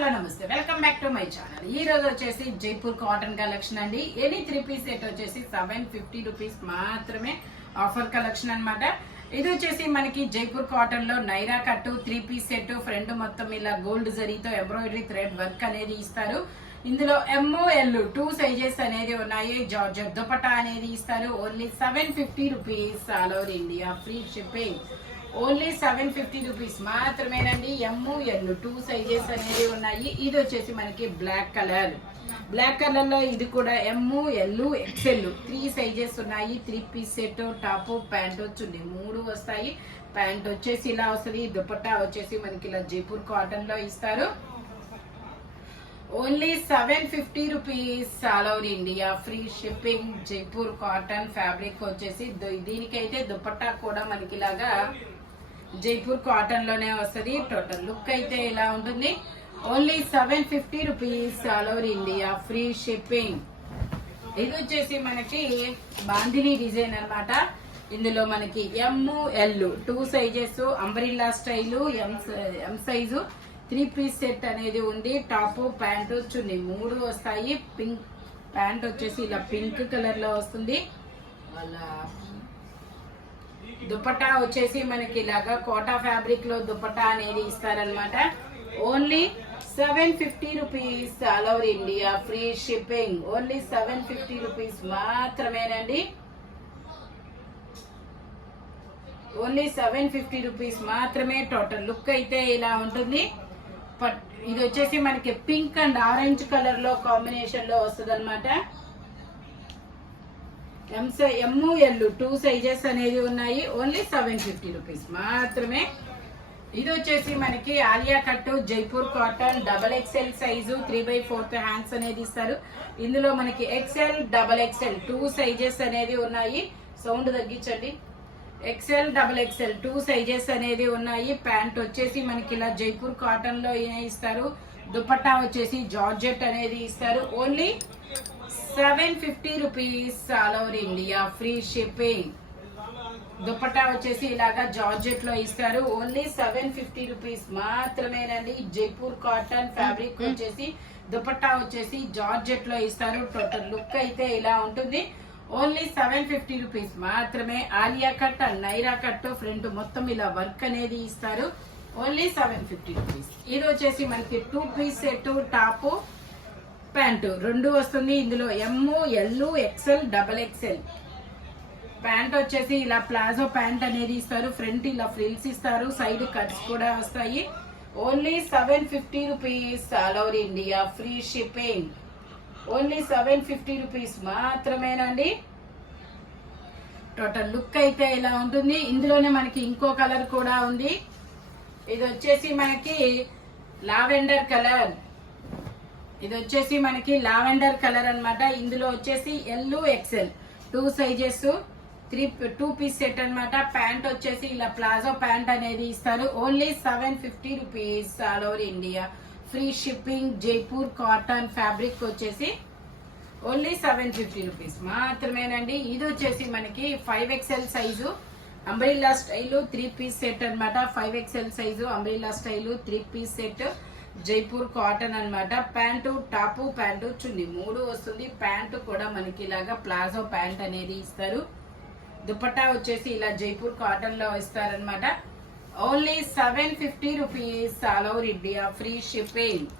Hello నమస్తే, welcome back to my channel. ఈ రోజు వచ్చేసి జైపూర్ కాటన్ కలెక్షన్ అండి. ఎనీ 3 పీస్ సెట్ వచ్చేసి 750 రూపీస్ మాత్రమే ఆఫర్ కలెక్షన్ అన్నమాట. ఇది వచ్చేసి మనకి జైపూర్ కాటన్ లో నైరా కట్టు 3 పీస్ సెట్, ఫ్రంట్ మొత్తం ఇలా గోల్డ్ జరీతో ఎంబ్రాయిడరీ థ్రెడ్ వర్క్ అనేది ఇస్తారు. ఇందులో MOL 2 సైజెస్ అనేది ఉన్నాయి. జార్జెట్ దుపట్టా అనేది ఇస్తారు. Only 750 rupees all over India, free shipping. Only 750 rupees మాత్రమేనండి. MOL 2 సైజెస్ అనేది ఉన్నాయి. ఇది వచ్చేసి మనకి బ్లాక్ కలర్ లో ఇది కూడా MOL XL 3 సైజెస్ ఉన్నాయి. 3 పీస్ సెట్, టాప్ ప్యాంట్ వచ్చింది 3 వస్తాయి. ప్యాంట్ వచ్చేసి ఇలా వస్తుంది. దుపట్టా వచ్చేసి మనకి ఇలా జైపూర్ కాటన్ లో ఇస్తారు. Only 750 rupees all over India, free shipping. Jaipur cotton fabric వచ్చేసి దీనికైతే దుపట్టా కూడా మనకి ఇలాగా జైపూర్ కాటన్ లోనే వస్తుంది. టోటల్ లుక్ అయితే ఇలా ఉంటుంది. Only 750 rupees all over India, free shipping. ఇది వచ్చేసి మనకి బాందిని డిజైన్ అన్నమాట. ఇందులో మనకి MOL 2 sizes, umbrella style, M size 3 piece set అనేది ఉంది. టాప్ ప్యాంటు చున్నీ 3 వస్తాయి. పింక్ ప్యాంట్ వచ్చేసి ఇలా పింక్ కలర్ లో వస్తుంది. వాళ్ళ దుపట్టా వచ్చేసి మనకి ఇలాగా కోటా ఫ్యాబ్రిక్ లో దుపట్టా అనేది ఇస్తారనమాట. Only 750 rupees all over India, free shipping. Only 750 rupees మాత్రమేనండి. ఓన్లీ 750 రూపీస్ మాత్రమే. టోటల్ లుక్ అయితే ఇలా ఉంటుంది. ఇది వచ్చేసి మనకి పింక్ అండ్ ఆరెంజ్ కలర్ లో కాంబినేషన్ లో వస్తుంది అనమాట. MOL 2 సైజెస్ అనేది ఉన్నాయి. ఓన్లీ 750 రూపీస్ మాత్రమే. ఇది వచ్చేసి మనకి ఆలియా కట్టు Jaipur cotton XXL size 3/4 hands అనేది ఇస్తారు. ఇందులో మనకి XL, XXL 2 సైజెస్ అనేది ఉన్నాయి. సౌండ్ తగ్గించండి. XL, XXL 2 సైజెస్ అనేది ఉన్నాయి. ప్యాంట్ వచ్చేసి మనకి ఇలా జైపూర్ కాటన్ లో ఇస్తారు. దుపట్టా వచ్చేసి జార్జెట్ అనేది ఇస్తారు. Only 750 rupees all over India, free shipping. Dupatta వచ్చేసి ఇలాగా జార్జెట్ లో ఇస్తారు. ఓన్లీ 750 రూపీస్ మాత్రమేనండి. జైపూర్ కాటన్ ఫ్యాబ్రిక్ వచ్చేసి దుపట్టా వచ్చేసి జార్జెట్ లో ఇస్తారు. టోటల్ లుక్ అయితే ఇలా ఉంటుంది. ఓన్లీ 750 రూపీస్ మాత్రమే. Alia cut and Naira cut front మొత్తం ఇలా వర్క్ అనేది ఇస్తారు. Only 750 rupees. ఇది వచ్చేసి మనకి 2 పీస్ సెట్, టాప్ ప్యాంటు 2 వస్తుంది. ఇందులో MOL XL, XXL. ప్యాంట్ వచ్చేసి ఇలా ప్లాజో ప్యాంట్ అనేది ఇస్తారు. ఫ్రంట్ ఇలా ఫ్రిల్స్ ఇస్తారు. సైడ్ కట్స్ కూడా వస్తాయి. Only 750 rupees all over India, free shipping. Only 750 rupees మాత్రమేనండి. టోటల్ లుక్ అయితే ఇలా ఉంటుంది. ఇందులోనే మనకి ఇంకో కలర్ కూడా ఉంది. ఇది వచ్చేసి మనకి లావెండర్ కలర్. ఇది వచ్చేసి మనకి లావెండర్ కలర్ అన్నమాట. ఇందులో వచ్చేసి L XL 2 sizes 2 piece set అన్నమాట. ప్యాంట్ వచ్చేసి ఇలా ప్లాజో ప్యాంట్ అనేది ఇస్తారు. Only 750 rupees all over India, free shipping. Jaipur cotton fabric వచ్చేసి ఓన్లీ 750 రూపీస్ మాత్రమేనండి. ఇది వచ్చేసి మనకి 5XL size umbrella style 3 piece set అన్నమాట. 5XL size umbrella style 3 piece set Jaipur cotton అన్నమాట. ప్యాంటు, టాపు ప్యాంటు చున్నీ 3 వస్తుంది. ప్యాంటు కూడా మనకి ఇలాగా ప్లాజో ప్యాంట్ అనేది ఇస్తారు. దుపట్టా వచ్చేసి ఇలా జైపూర్ కాటన్ లో ఇస్తారనమాట. Only 750 rupees all over India, free shipping.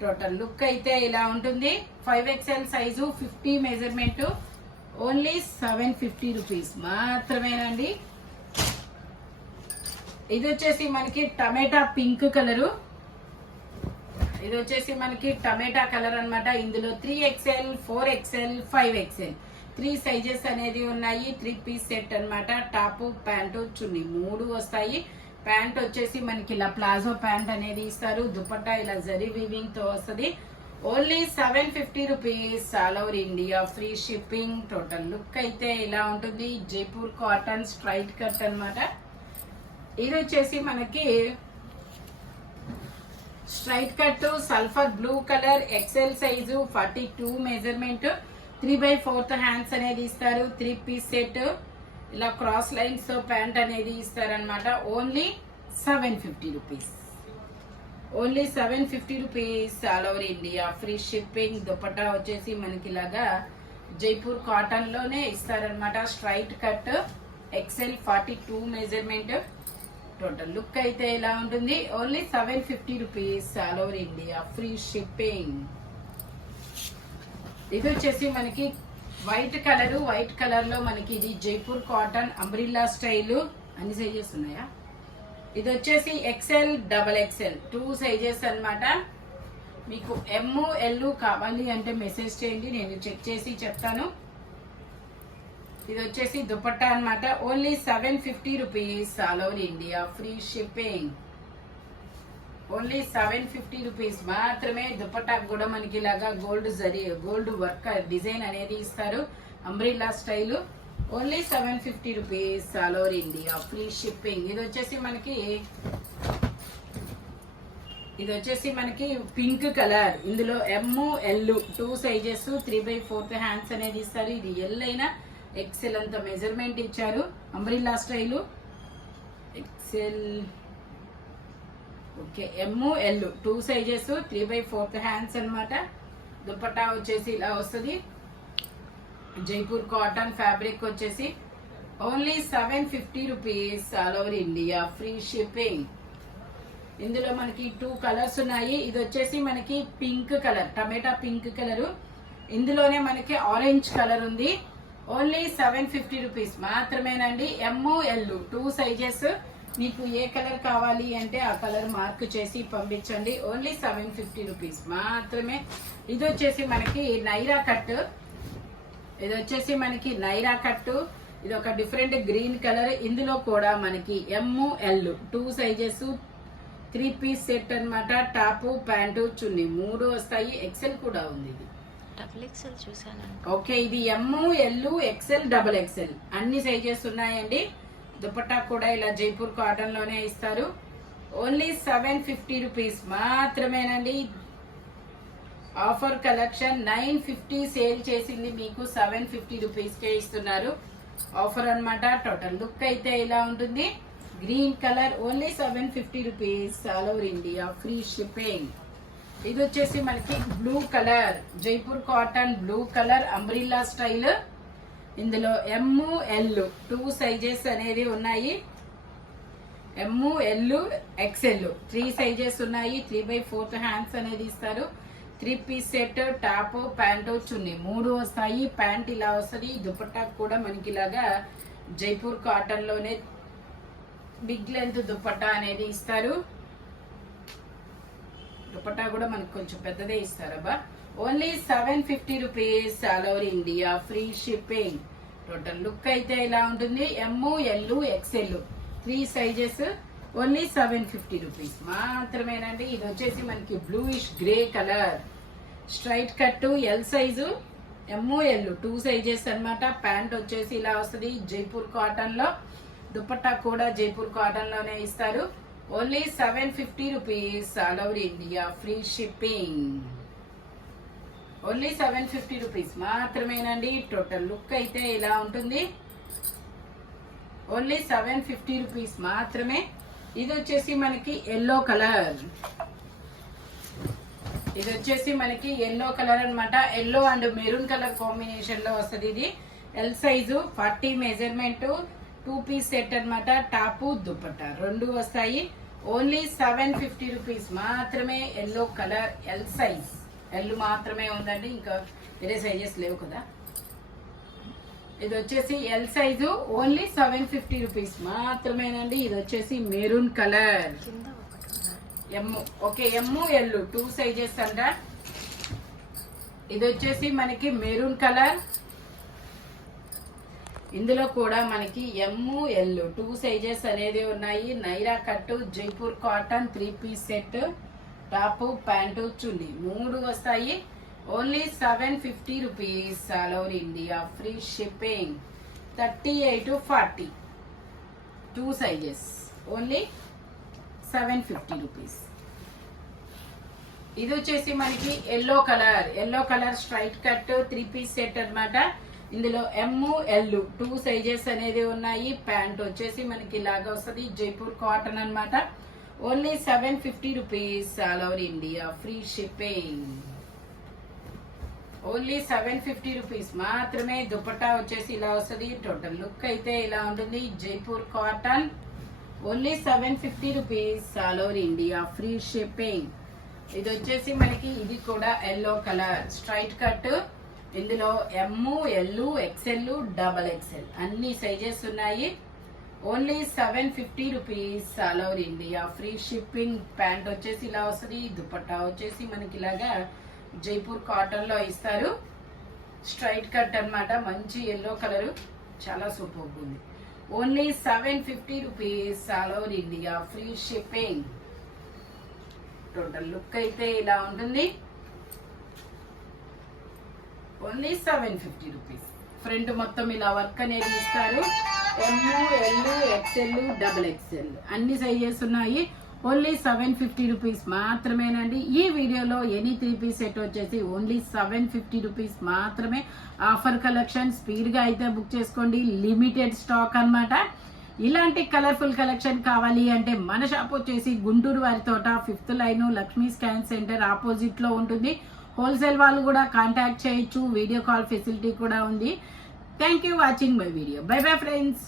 Total look అయితే ఇలా ఉంటుంది. 5XL size 50 measurement. Only 750 rupees మాత్రమేనండి. ఇది వచ్చేసి మనకి టమాటా పింక్ కలరు. ఇది వచ్చేసి మనకి టమాటా కలర్ అన్నమాట. ఇందులో 3XL, 4XL, 5XL 3 సైజెస్ అనేది ఉన్నాయి. 3 పీస్ సెట్ అన్నమాట. టాప్ ప్యాంటు చున్నీ 3 వస్తాయి. ప్యాంట్ వచ్చేసి మనకి ఇలా ప్లాజో ప్యాంట్ అనేది ఇస్తారు. దుపట్టా ఇలా జరీ వీవింగ్ తో వస్తుంది. Only 750 rupees all over India, free shipping. Total look అయితే ఇలా ఉంటుంది. జైపూర్ కాటన్ స్ట్రైట్ కట్ అన్నమాట. ఇది వచ్చేసి మనకి straight cut sulphur blue colour, XL size 42 measurement, 3/4 hands అనేది ఇస్తారు. 3 పీస్ సెట్ ఇలా క్రాస్ లైన్స్ తో ప్యాంట్ అనేది ఇస్తారనమాట. Only 750 rupees. Only 750 rupees all over India, free shipping. Dupatta వచ్చేసి మనకి ఇలాగా జైపూర్ కాటన్ లోనే ఇస్తారనమాట. Straight cut, XL 42 measurement. Total look అయితే ఇలా ఉంటుంది. Only 750 rupees all over India, free shipping. ఇది వచ్చేసి మనకి వైట్ కలర్ లో మనకి ఇది జైపూర్ కాటన్ అంబ్రిల్లా స్టైల్. అన్ని సైజెస్ ఉన్నాయా? ఇది వచ్చేసి ఎక్సెల్, డబల్ ఎక్సెల్ 2 సైజెస్ అన్నమాట. మీకు ఎమ్, ఎల్ కావాలి అంటే మెసేజ్ చేయండి, నేను చెక్ చేసి చెప్తాను. ఇది వచ్చేసి దుపట్టా అన్నమాట. Only 750 rupees all over India, free shipping. Only 750 rupees మాత్రమే. దుపట్టా కూడా మనకి ఇలాగా గోల్డ్ వర్క్ డిజైన్ అనేది ఇస్తారు, umbrella style. Only 750 rupees all over India, free shipping. ఇది వచ్చేసి మనకి పింక్ కలర్. ఇందులో ఎమ్, ఎల్ 2 సైజెస్, 3/4 హ్యాండ్స్ అనేది ఇస్తారు. ఇది ఎల్ అయినా ఎక్సెల్ అంత మెజర్మెంట్ ఇచ్చారు, umbrella style. XL, okay, M, L 2 sizes, 3/4 hands అన్నమాట. దుపట్టా వచ్చేసి ఇలా వస్తుంది. జైపూర్ కాటన్ ఫ్యాబ్రిక్ వచ్చేసి only 750 rupees all over India, free shipping. ఇందులో మనకి 2 కలర్స్ ఉన్నాయి. ఇది వచ్చేసి మనకి pink colour, tomato pink colour. ఇందులోనే మనకి ఆరెంజ్ కలర్ ఉంది. ఓన్లీ 750 రూపీస్ మాత్రమేనండి. M, L 2 sizes. మీకు ఏ కలర్ కావాలి అంటే ఆ కలర్ మార్క్ చేసి పంపించండి. ఓన్లీ 750 రూపీస్ మాత్రమే. ఇది వచ్చేసి మనకి నైరా కట్. ఇది ఒక డిఫరెంట్ గ్రీన్ కలర్. ఇందులో కూడా మనకి ఎమ్, ఎల్ 2 సైజెస్, 3 పీస్ సెట్ అన్నమాట. టాప్, ప్యాంటు, చున్నీ 3 వస్తాయి. ఎక్సెల్ కూడా ఉంది. ఇది డబుల్ ఎక్సెల్ చూసాను. ఓకే, ఇది M, L, XL, double XL అన్ని సైజెస్ ఉన్నాయండి. దుపట్టా కూడా ఇలా జైపూర్ కాటన్ లోనే ఇస్తారు. ఓన్లీ 750 రూపీస్ మాత్రమేనండి. ఆఫర్ కలెక్షన్ 950 సేల్ చేసింది, మీకు 750 రూపీస్ కే ఇస్తున్నారు. ఆఫర్ అన్నమాట. టోటల్ లుక్ అయితే ఇలా ఉంటుంది. Green colour, only 750 rupees all over India, free shipping. ఇది వచ్చేసి మనకి blue colour, Jaipur cotton blue colour umbrella style. ఇందులో ఎమ్, ఎల్ 2 సైజెస్ అనేది ఉన్నాయి. ఎమ్, ఎల్, ఎక్సెల్ 3 సైజెస్ ఉన్నాయి. 3/4 హ్యాండ్స్ అనేది ఇస్తారు. 3 పీస్ సెట్, టాప్, ప్యాంటు, చున్నీ 3 వస్తాయి. ప్యాంట్ ఇలా వస్తుంది. దుపట్టా కూడా మనకి ఇలాగా జైపూర్ కాటన్ లోనే బిగ్ లెంత్ దుపట్టా అనేది ఇస్తారు. దుపట్టా కూడా మనకు కొంచెం పెద్దదే ఇస్తారబ్బా. Only 750 rupees all over India, free shipping. Total look అయితే ఇలా ఉంటుంది. M, L, XL 3 sizes. Only 750 rupees మాత్రమేనండి. ఇది వచ్చేసి మనకి bluish grey colour, straight cut, L size, M, L 2 sizes అన్నమాట. ప్యాంట్ వచ్చేసి ఇలా వస్తుంది జైపూర్ కాటన్ లో. దుపట్టా కూడా జైపూర్ కాటన్ లోనే ఇస్తారు. Only 750 rupees all over India, free shipping. Only 750 rupees మాత్రమేనండి. టోటల్ లుక్ అయితే ఇలా ఉంటుంది. ఓన్లీ 750 రూపీస్ మాత్రమే. ఇది వచ్చేసి మనకి ఎల్లో కలర్. అన్నమాట. Yellow and maroon colour combination లో వస్తుంది. ఇది L size, 40 measurement, 2 piece set అన్నమాట. టాపు, దుపట్టా 2 వస్తాయి. ఓన్లీ 750 రూపీస్ మాత్రమే. Yellow colour, L size, L మాత్రమే ఉందండి, ఇంకా వేరే సైజెస్ లేవు కదా. ఇది వచ్చేసి ఎల్ సైజు. ఓన్లీ 750 రూపీస్ మాత్రమేనండి. ఇది వచ్చేసి మెరూన్ కలర్. ఎమ్, ఓకే, ఎమ్, ఎల్ 2 సైజెస్ అంట. ఇది వచ్చేసి మనకి మెరూన్ కలర్. ఇందులో కూడా మనకి ఎమ్, ఎల్ 2 సైజెస్ అనేది ఉన్నాయి. Naira cut, Jaipur cotton 3 piece set, top, pant, చున్నీ 3 వస్తాయి. Only 750 rupees all over India, free shipping. 38 to 40 2 sizes. Only 750 rupees. ఇది వచ్చేసి మనకి yellow colour straight cut 3 piece set అన్నమాట. ఇందులో ఎమ్, ఎల్ 2 సైజెస్ అనేది ఉన్నాయి. ప్యాంట్ వచ్చేసి మనకి ఇలాగా వస్తుంది, జైపూర్ కాటన్ అన్నమాట. Only 750 rupees all over India, free shipping. Only 750 rupees మాత్రమే. దుపట్టా వచ్చేసి ఇలా వస్తుంది. టోటల్ లుక్ అయితే ఇలా ఉంటుంది. Jaipur cotton, only 750 rupees all over India, free shipping. ఇది వచ్చేసి మనకి ఇది కూడా ఎల్లో కలర్ స్ట్రైట్ కట్. ఇందులో ఎమ్, ఎల్, ఎక్స్ఎల్, డబల్ ఎక్స్ఎల్ అన్ని సైజెస్ ఉన్నాయి. Only 750 rupees all over India, free shipping. Pant వచ్చేసి ఇలా వస్తుంది. దుపట్టా వచ్చేసి మనకి ఇలాగా జైపూర్ కాటన్ లో ఇస్తారు. స్ట్రైట్ కట్ అన్నమాట. మంచి ఎల్లో కలర్, చాలా సూపర్ ఉంది. Only 750 rupees all over India, free shipping. Total look అయితే ఇలా ఉంటుంది. Only 750 rupees. ఫ్రంట్ మొత్తం ఇలా వర్క్ అనేది ఇస్తారు. M, L, XL, double XL అన్ని సైజెస్ ఉన్నాయి. ఓన్లీ 750 రూపీస్ మాత్రమేనండి. ఈ వీడియోలో ఎనీ 3 పీస్ సెట్ వచ్చేసి ఓన్లీ 750 రూపీస్ మాత్రమే. ఆఫర్ కలెక్షన్, స్పీడ్ గా అయితే బుక్ చేసుకోండి. లిమిటెడ్ స్టాక్ అన్నమాట. ఇలాంటి కలర్ఫుల్ కలెక్షన్ కావాలి అంటే మన షాప్ వచ్చేసి గుంటూరు వారి తోట 5th line Lakshmi scan centre opposite లో ఉంటుంది. హోల్సేల్ వాళ్ళు కూడా కాంటాక్ట్ చేయొచ్చు. వీడియో కాల్ ఫెసిలిటీ కూడా ఉంది. Thank you watching my video. By bye friends.